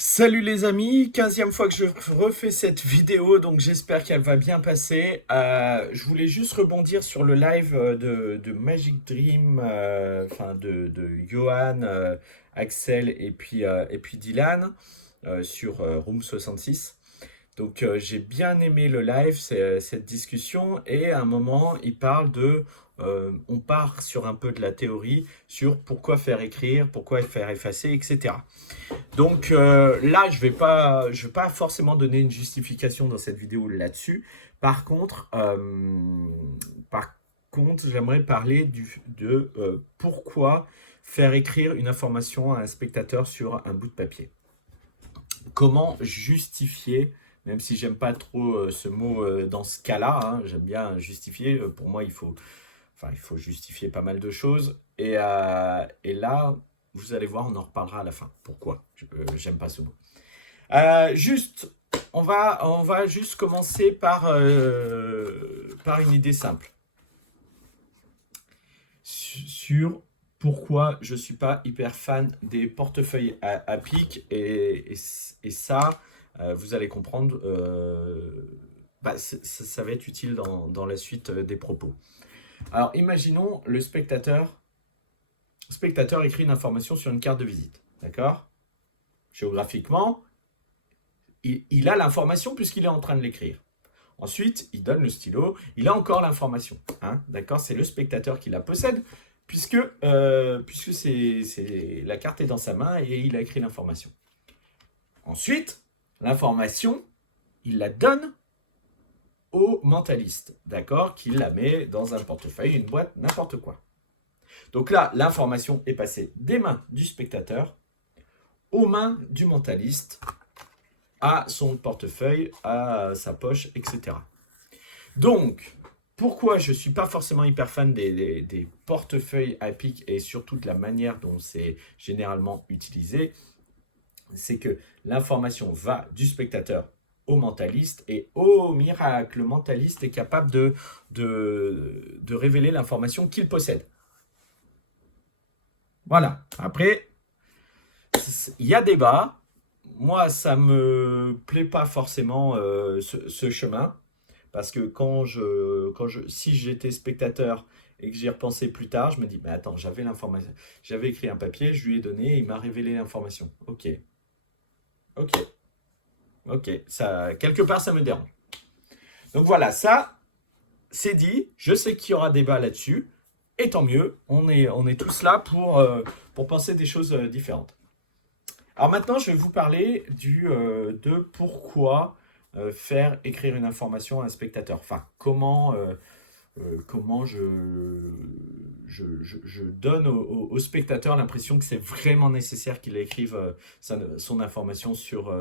Salut les amis, 15e fois que je refais cette vidéo, donc j'espère qu'elle va bien passer. Je voulais juste rebondir sur le live de Magic Dream, enfin de Johan, Axel et puis Dylan sur Room 66. Donc j'ai bien aimé le live, cette discussion, et à un moment, il parle on part sur un peu de la théorie, sur pourquoi faire écrire, pourquoi faire effacer, etc. Donc là, je vais pas forcément donner une justification dans cette vidéo là-dessus. Par contre, par j'aimerais parler de pourquoi faire écrire une information à un spectateur sur un bout de papier. Comment justifier, même si j'aime pas trop ce mot dans ce cas-là, hein, j'aime bien justifier. Pour moi, il faut justifier pas mal de choses. Et là, vous allez voir, on en reparlera à la fin. Pourquoi j'aime pas ce mot. Juste, on va juste commencer par une idée simple sur pourquoi je suis pas hyper fan des portefeuilles à pic et ça, vous allez comprendre. Ça va être utile dans la suite des propos. Alors, imaginons le spectateur écrit une information sur une carte de visite, d'accord? Géographiquement, il a l'information puisqu'il est en train de l'écrire. Ensuite, il donne le stylo, il a encore l'information, hein, d'accord? C'est le spectateur qui la possède puisque la carte est dans sa main et il a écrit l'information. Ensuite, l'information, il la donne au mentaliste, d'accord? Qui la met dans un portefeuille, une boîte, n'importe quoi. Donc là, l'information est passée des mains du spectateur aux mains du mentaliste, à son portefeuille, à sa poche, etc. Donc, pourquoi je ne suis pas forcément hyper fan des portefeuilles à pic et surtout de la manière dont c'est généralement utilisé, c'est que l'information va du spectateur au mentaliste et au miracle, le mentaliste est capable de révéler l'information qu'il possède. Voilà. Après, il y a débat. Moi, ça me plaît pas forcément ce chemin. Parce que si j'étais spectateur et que j'y repensais plus tard, je me dis, mais attends, j'avais l'information, j'avais écrit un papier, je lui ai donné, il m'a révélé l'information. Ok, ok, ok, ça, quelque part, ça me dérange. Donc voilà, ça, c'est dit, je sais qu'il y aura débat là-dessus, et tant mieux, on est tous là pour penser des choses différentes. Alors maintenant, je vais vous parler de pourquoi faire écrire une information à un spectateur. Enfin, comment je donne au spectateur l'impression que c'est vraiment nécessaire qu'il écrive son information sur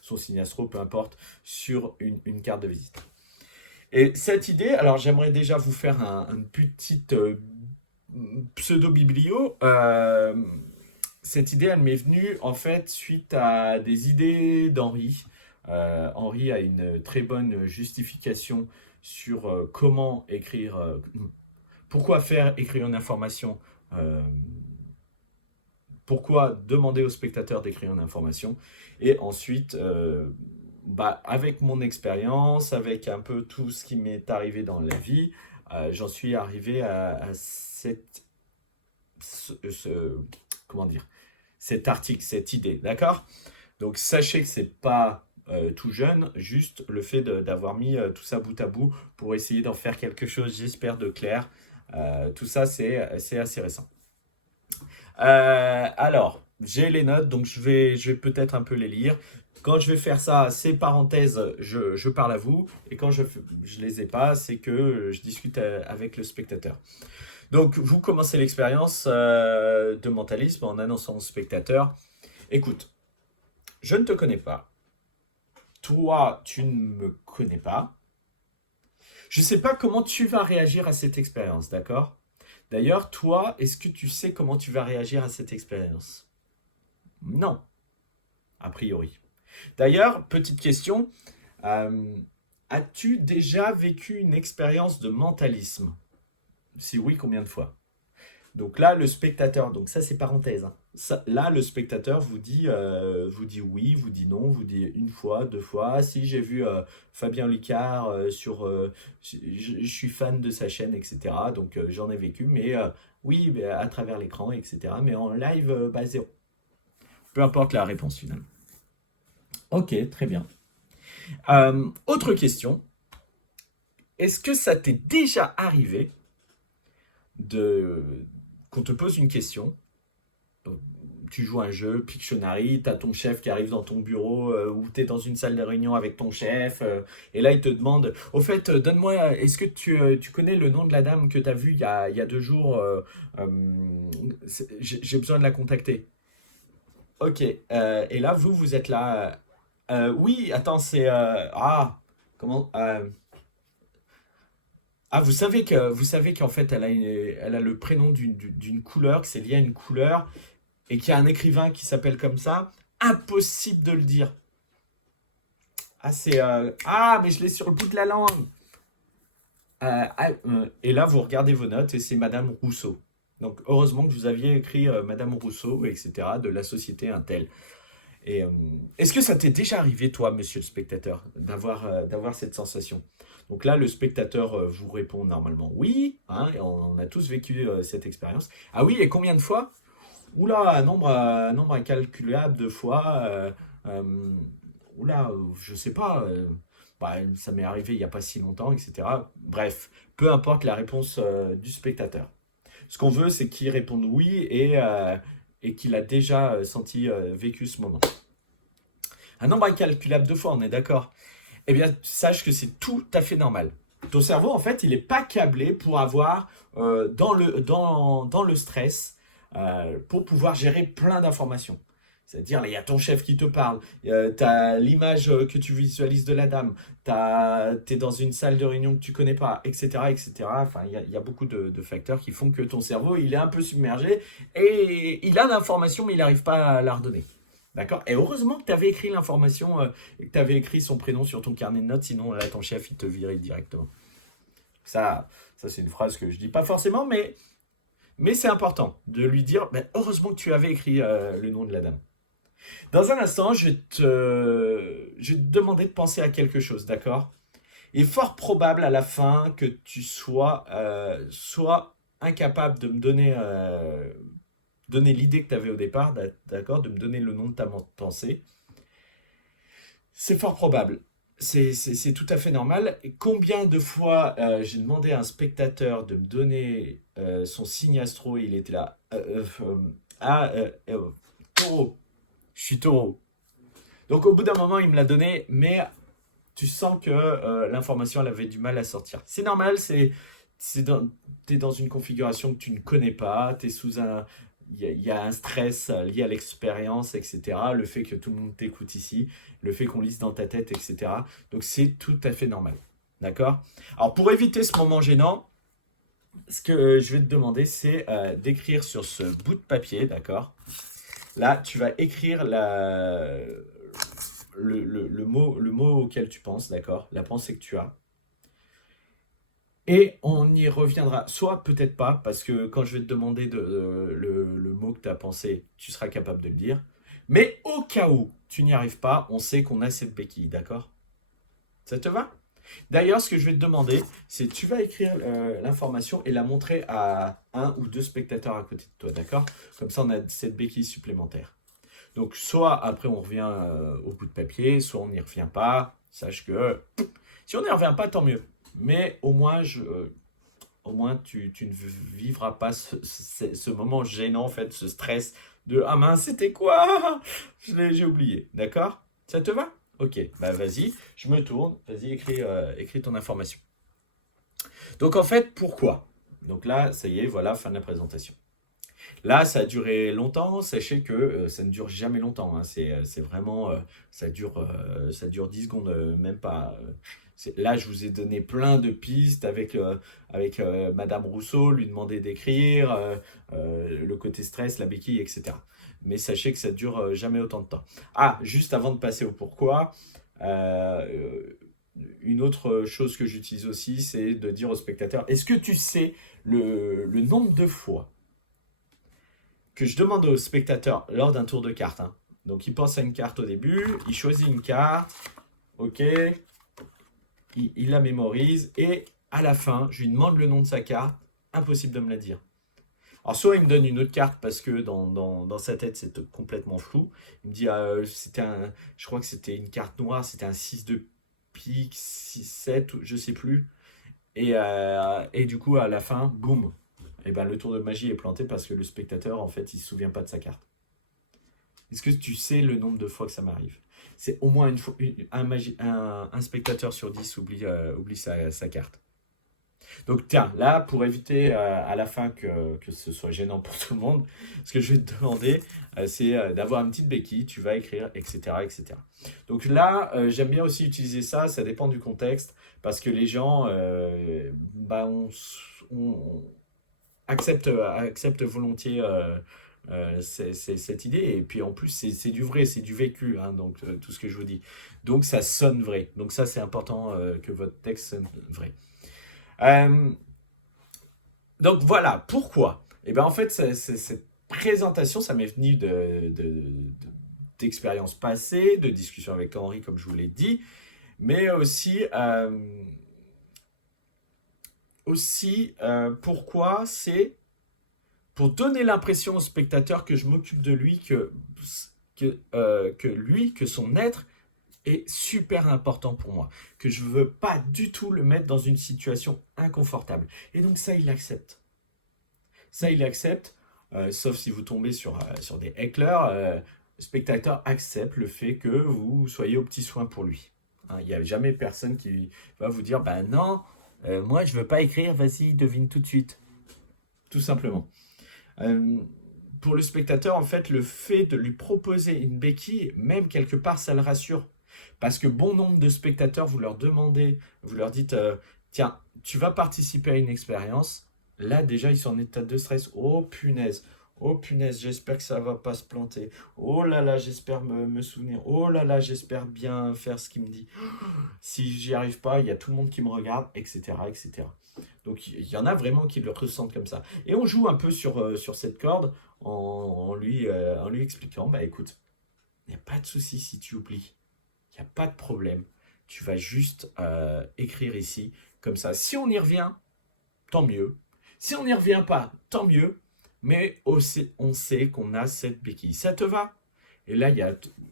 son signastro, peu importe, sur une carte de visite. Et cette idée, alors j'aimerais déjà vous faire une petite pseudo-biblio. Cette idée, elle m'est venue en fait suite à des idées d'Henri. Henri a une très bonne justification sur comment écrire, pourquoi faire écrire une information, euh, pourquoi demander au spectateur d'écrire une information, et ensuite, avec mon expérience, avec un peu tout ce qui m'est arrivé dans la vie, j'en suis arrivé à comment dire, cet article, cette idée, d'accord? Donc sachez que c'est pas tout jeune, juste le fait d'avoir mis tout ça bout à bout pour essayer d'en faire quelque chose, j'espère, de clair. Tout ça, c'est assez récent. Alors, j'ai les notes, donc je vais peut-être un peu les lire. Quand je vais faire ça, ces parenthèses, je parle à vous. Et quand je les ai pas, c'est que je discute avec le spectateur. Donc, vous commencez l'expérience de mentalisme en annonçant au spectateur, écoute, je ne te connais pas. Toi, tu ne me connais pas. Je ne sais pas comment tu vas réagir à cette expérience, d'accord? D'ailleurs, toi, est-ce que tu sais comment tu vas réagir à cette expérience? Non, a priori. D'ailleurs, petite question, euh, as-tu déjà vécu une expérience de mentalisme? Si oui, combien de fois? Donc là, le spectateur, donc ça c'est parenthèse, hein. là, le spectateur vous dit oui, vous dit non, vous dit une fois, deux fois. Ah, si, j'ai vu Fabien Licard je suis fan de sa chaîne, etc. Donc j'en ai vécu, mais oui, mais à travers l'écran, etc. Mais en live, bah, zéro. Peu importe la réponse finalement. Ok, très bien. Autre question. Est-ce que ça t'est déjà arrivé de qu'on te pose une question, tu joues un jeu, Pictionary, tu as ton chef qui arrive dans ton bureau ou tu es dans une salle de réunion avec ton chef et là il te demande, au fait, donne-moi, est-ce que tu connais le nom de la dame que tu as vue il y a 2 jours j'ai besoin de la contacter. Ok, et là vous êtes là. Oui, attends, comment ah, vous savez qu'en fait elle a le prénom d'une couleur, que c'est lié à une couleur et qu'il y a un écrivain qui s'appelle comme ça, impossible de le dire. Mais je l'ai sur le bout de la langue. Et là, vous regardez vos notes et c'est Madame Rousseau. Donc, heureusement que vous aviez écrit Madame Rousseau, etc., de la société Intel. Et est-ce que ça t'est déjà arrivé, toi, monsieur le spectateur, d'avoir cette sensation? Donc là, le spectateur vous répond normalement oui, hein, et on a tous vécu cette expérience. Ah oui, et combien de fois? Oula, un nombre incalculable de fois. Euh, oula, je sais pas. Bah, ça m'est arrivé il n'y a pas si longtemps, etc. Bref, peu importe la réponse du spectateur. Ce qu'on veut, c'est qu'il réponde oui et qu'il a déjà vécu ce moment. Un nombre incalculable de fois, on est d'accord? Eh bien, sache que c'est tout à fait normal. Ton cerveau, en fait, il n'est pas câblé pour avoir dans le stress, pour pouvoir gérer plein d'informations. C'est-à-dire, il y a ton chef qui te parle, tu as l'image que tu visualises de la dame, tu es dans une salle de réunion que tu connais pas, etc. etc. Enfin, il y a beaucoup de facteurs qui font que ton cerveau, il est un peu submergé et il a l'information, mais il n'arrive pas à la redonner. D'accord? Et heureusement que tu avais écrit l'information, que tu avais écrit son prénom sur ton carnet de notes, sinon là, ton chef, il te virait directement. Ça, ça c'est une phrase que je dis pas forcément, mais c'est important de lui dire ben, heureusement que tu avais écrit le nom de la dame. Dans un instant, je vais te demander de penser à quelque chose, d'accord? Il est fort probable à la fin que tu sois incapable de me donner l'idée que tu avais au départ, d'accord? De me donner le nom de ta pensée. C'est fort probable. C'est tout à fait normal. Et combien de fois j'ai demandé à un spectateur de me donner son signe astro et il était là. Taureau. Je suis taureau. Donc au bout d'un moment, il me l'a donné, mais tu sens que l'information, elle avait du mal à sortir. C'est normal, t'es dans une configuration que tu ne connais pas, t'es sous un, il y a un stress lié à l'expérience, etc. Le fait que tout le monde t'écoute ici, le fait qu'on lise dans ta tête, etc. Donc c'est tout à fait normal. D'accord? Alors pour éviter ce moment gênant, ce que je vais te demander, c'est d'écrire sur ce bout de papier, d'accord? Là, tu vas écrire le mot auquel tu penses, d'accord? La pensée que tu as. Et on y reviendra, soit peut-être pas, parce que quand je vais te demander le mot que tu as pensé, tu seras capable de le dire. Mais au cas où tu n'y arrives pas, on sait qu'on a cette béquille, d'accord? Ça te va? D'ailleurs, ce que je vais te demander, c'est tu vas écrire l'information et la montrer à un ou deux spectateurs à côté de toi, d'accord? Comme ça, on a cette béquille supplémentaire. Donc, soit après on revient au bout de papier, soit on n'y revient pas. Sache que si on n'y revient pas, tant mieux. Mais au moins tu ne vivras pas ce moment gênant, en fait, ce stress de ah mince, c'était quoi? J'ai oublié. D'accord? Ça te va? Ok, bah vas-y, je me tourne. Vas-y, écris ton information. Donc en fait, pourquoi? Donc là, ça y est, voilà, fin de la présentation. Là, ça a duré longtemps. Sachez que ça ne dure jamais longtemps, hein. C'est vraiment, ça dure 10 secondes, même pas. Là, je vous ai donné plein de pistes avec Madame Rousseau, lui demander d'écrire, le côté stress, la béquille, etc. Mais sachez que ça dure jamais autant de temps. Ah, juste avant de passer au pourquoi, euh, une autre chose que j'utilise aussi, c'est de dire au spectateur, est-ce que tu sais le nombre de fois que je demande au spectateur lors d'un tour de carte. Hein. Donc il pense à une carte au début, il choisit une carte, ok, il la mémorise et à la fin, je lui demande le nom de sa carte, impossible de me la dire. Alors soit il me donne une autre carte parce que dans sa tête c'est complètement flou. Il me dit je crois que c'était une carte noire, c'était un 6 de pique, 6-7, je sais plus. Et du coup à la fin, boum, et ben, le tour de magie est planté parce que le spectateur en fait il se souvient pas de sa carte. Est-ce que tu sais le nombre de fois que ça m'arrive? C'est au moins une fois, un spectateur sur 10 oublie sa carte. Donc tiens, là, pour éviter à la fin que ce soit gênant pour tout le monde, ce que je vais te demander, c'est d'avoir une petite béquille, tu vas écrire, etc. etc. Donc là, j'aime bien aussi utiliser ça, ça dépend du contexte, parce que les gens on acceptent volontiers cette idée, et puis en plus, c'est du vrai, c'est du vécu, hein, donc tout ce que je vous dis. Donc ça sonne vrai. Donc ça, c'est important que votre texte sonne vrai. Euh, donc voilà, pourquoi? Et bien en fait, cette présentation, ça m'est venu d'expériences passées, de discussions avec Henri, comme je vous l'ai dit, mais aussi pourquoi c'est pour donner l'impression au spectateur que je m'occupe de lui, que son être est super important pour moi, que je ne veux pas du tout le mettre dans une situation inconfortable. Et donc ça, il accepte. Ça, il accepte, sauf si vous tombez sur des hecklers, le spectateur accepte le fait que vous soyez aux petits soins pour lui. Hein, il n'y a jamais personne qui va vous dire, ben non, moi je veux pas écrire, vas-y, devine tout de suite. Tout simplement. Euh, pour le spectateur, en fait, le fait de lui proposer une béquille, même quelque part, ça le rassure. Parce que bon nombre de spectateurs, vous leur demandez, vous leur dites, tiens, tu vas participer à une expérience. Là, déjà, ils sont en état de stress. Oh punaise, j'espère que ça va pas se planter. Oh là là, j'espère me souvenir. Oh là là, j'espère bien faire ce qu'il me dit. Si j'y arrive pas, il y a tout le monde qui me regarde, etc., etc. Donc il y en a vraiment qui le ressentent comme ça. Et on joue un peu sur cette corde en lui expliquant, bah écoute, il n'y a pas de souci si tu oublies. Il n'y a pas de problème. Tu vas juste écrire ici, comme ça. Si on y revient, tant mieux. Si on n'y revient pas, tant mieux. Mais aussi, on sait qu'on a cette béquille. Ça te va? Et là,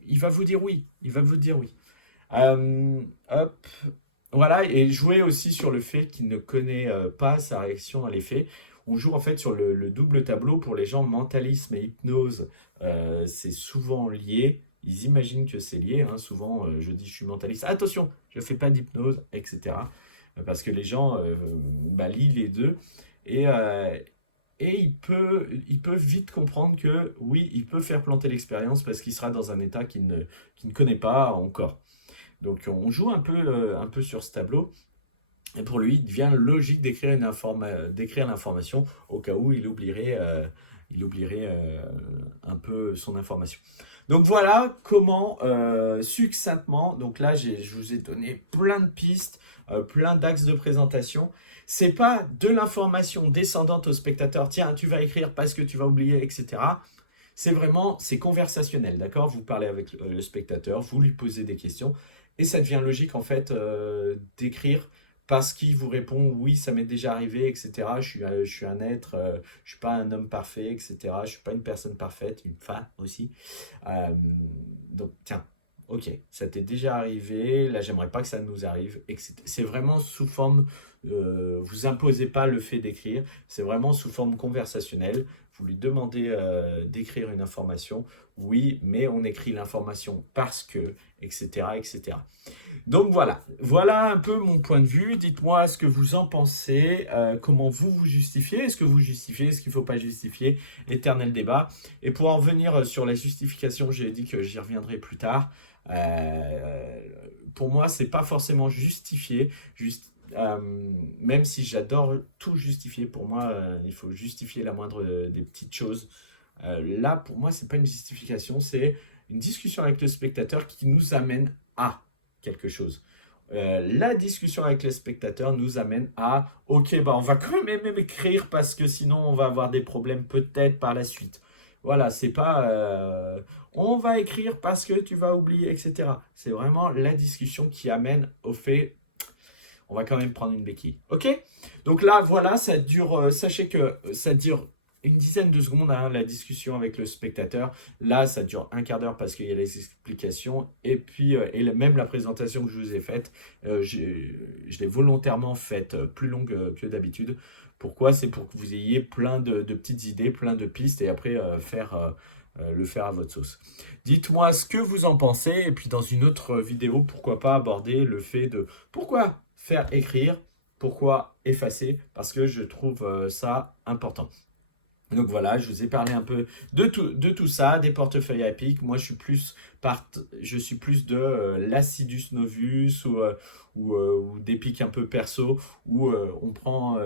il va vous dire oui. Il va vous dire oui. Hop. Voilà, et jouer aussi sur le fait qu'il ne connaît pas sa réaction à l'effet. On joue en fait sur le double tableau pour les gens, mentalisme et hypnose. C'est souvent lié. Ils imaginent que c'est lié. Hein. Souvent, je dis je suis mentaliste. Attention, je ne fais pas d'hypnose, etc. Parce que les gens lient les deux. Et, euh, et il peut vite comprendre que oui, il peut faire planter l'expérience parce qu'il sera dans un état qu'il ne connaît pas encore. Donc on joue un peu sur ce tableau. Et pour lui, il devient logique d'écrire l'information au cas où il oublierait un peu son information. Donc voilà comment succinctement, donc là je vous ai donné plein de pistes, plein d'axes de présentation. C'est pas de l'information descendante au spectateur, tiens tu vas écrire parce que tu vas oublier, etc. C'est conversationnel, d'accord? Vous parlez avec le spectateur, vous lui posez des questions et ça devient logique en fait d'écrire parce qu'il vous répond oui, ça m'est déjà arrivé, etc. Je suis un être, je suis pas un homme parfait, etc. Je suis pas une personne parfaite, une femme aussi. Euh, donc tiens, ok, ça t'est déjà arrivé, là j'aimerais pas que ça nous arrive, etc. C'est vraiment sous forme, vous imposez pas le fait d'écrire, c'est vraiment sous forme conversationnelle. Vous lui demandez d'écrire une information, oui, mais on écrit l'information parce que, etc., etc. Donc voilà un peu mon point de vue. Dites-moi ce que vous en pensez, comment vous justifiez. Est-ce que vous justifiez, est-ce qu'il ne faut pas justifier? Éternel débat. Et pour en revenir sur la justification, j'ai dit que j'y reviendrai plus tard. Euh, pour moi, c'est pas forcément justifié. Même si j'adore tout justifier, pour moi, il faut justifier la moindre des petites choses. Là, pour moi, c'est pas une justification, c'est une discussion avec le spectateur qui nous amène à quelque chose. La discussion avec les spectateurs nous amène à ok, bah on va quand même écrire parce que sinon on va avoir des problèmes peut-être par la suite. Voilà, c'est pas on va écrire parce que tu vas oublier, etc. C'est vraiment la discussion qui amène au fait on va quand même prendre une béquille. Ok? Donc là, voilà, ça dure, sachez que ça dure une dizaine de secondes, hein, la discussion avec le spectateur. Là, ça dure un quart d'heure parce qu'il y a les explications. Et puis, même la présentation que je vous ai faite, je l'ai volontairement faite plus longue que d'habitude. Pourquoi? C'est pour que vous ayez plein de petites idées, plein de pistes et après le faire à votre sauce. Dites-moi ce que vous en pensez et puis dans une autre vidéo, pourquoi pas aborder le fait de pourquoi faire écrire, pourquoi effacer, parce que je trouve ça important. Donc voilà, je vous ai parlé un peu de tout ça, des portefeuilles à pic. Moi, je suis plus de l'Acidus Novus ou des pics un peu perso où on prend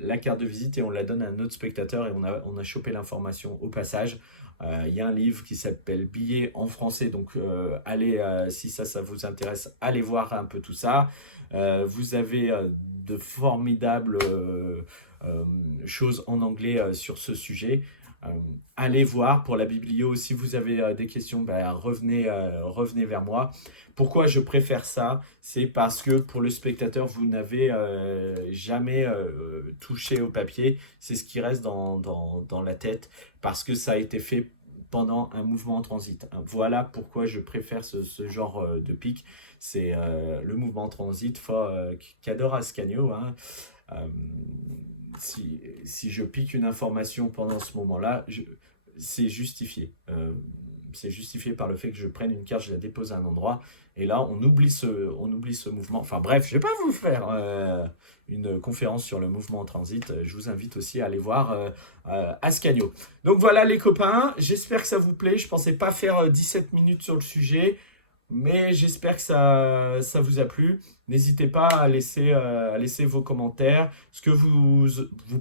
la carte de visite et on la donne à un autre spectateur et on a chopé l'information au passage. Il y a un livre qui s'appelle Billets en français, donc allez, si ça vous intéresse, allez voir un peu tout ça. Vous avez de formidables euh, choses en anglais sur ce sujet. Euh, Allez voir pour la biblio. Si vous avez des questions, ben, revenez vers moi. Pourquoi je préfère ça? C'est parce que pour le spectateur, vous n'avez jamais touché au papier. C'est ce qui reste dans la tête parce que ça a été fait pendant un mouvement en transit. Voilà pourquoi je préfère ce genre de pic. C'est le mouvement en transit qu'adore Ascanio. Hein. Euh, si je pique une information pendant ce moment-là, c'est justifié. C'est justifié par le fait que je prenne une carte, je la dépose à un endroit, et là, on oublie ce mouvement. Enfin bref, je ne vais pas vous faire une conférence sur le mouvement en transit. Je vous invite aussi à aller voir Ascanio. Donc voilà les copains, j'espère que ça vous plaît. Je ne pensais pas faire 17 minutes sur le sujet. Mais j'espère que ça vous a plu. N'hésitez pas à laisser vos commentaires, ce que vous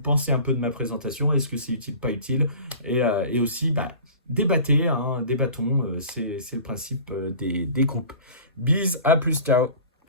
pensez un peu de ma présentation, est-ce que c'est utile, pas utile, et aussi bah, débattez, hein, débattons, c'est le principe des groupes. Bis, à plus, ciao.